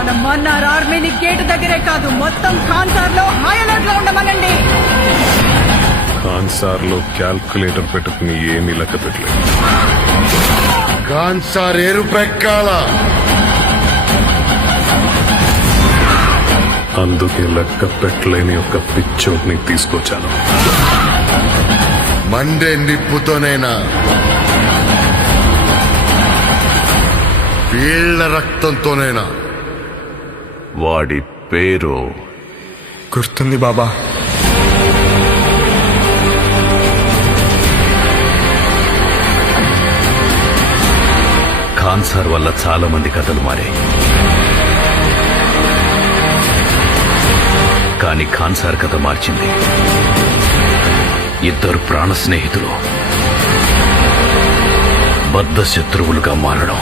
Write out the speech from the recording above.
మన మన్నార్ ఆర్మీని గేటు దగ్గరే కాదు మొత్తం ఖాన్సార్ లో హై అలర్ట్ లో ఉండమనండి. ఖాన్సార్ లో క్యాల్కులేటర్ పెట్టుకుని ఏమీ లెక్క పెట్టలేదు. ఖాన్సార్ ఎరుపెక్కాల, అందుకే లెక్క పెట్టలేని ఒక పిచ్చోడ్ని తీసుకొచ్చాను. మండే నిప్పుతోనైనా వీళ్ల రక్తంతోనైనా. వాడి పేరు గుర్తుంది బాబా. ఖాన్సార్ వల్ల చాలా మంది కథలు మారాయి. కానీ ఖాన్సార్ కథ మార్చింది ఇద్దరు ప్రాణ స్నేహితులు బద్ధ శత్రువులుగా మారడం.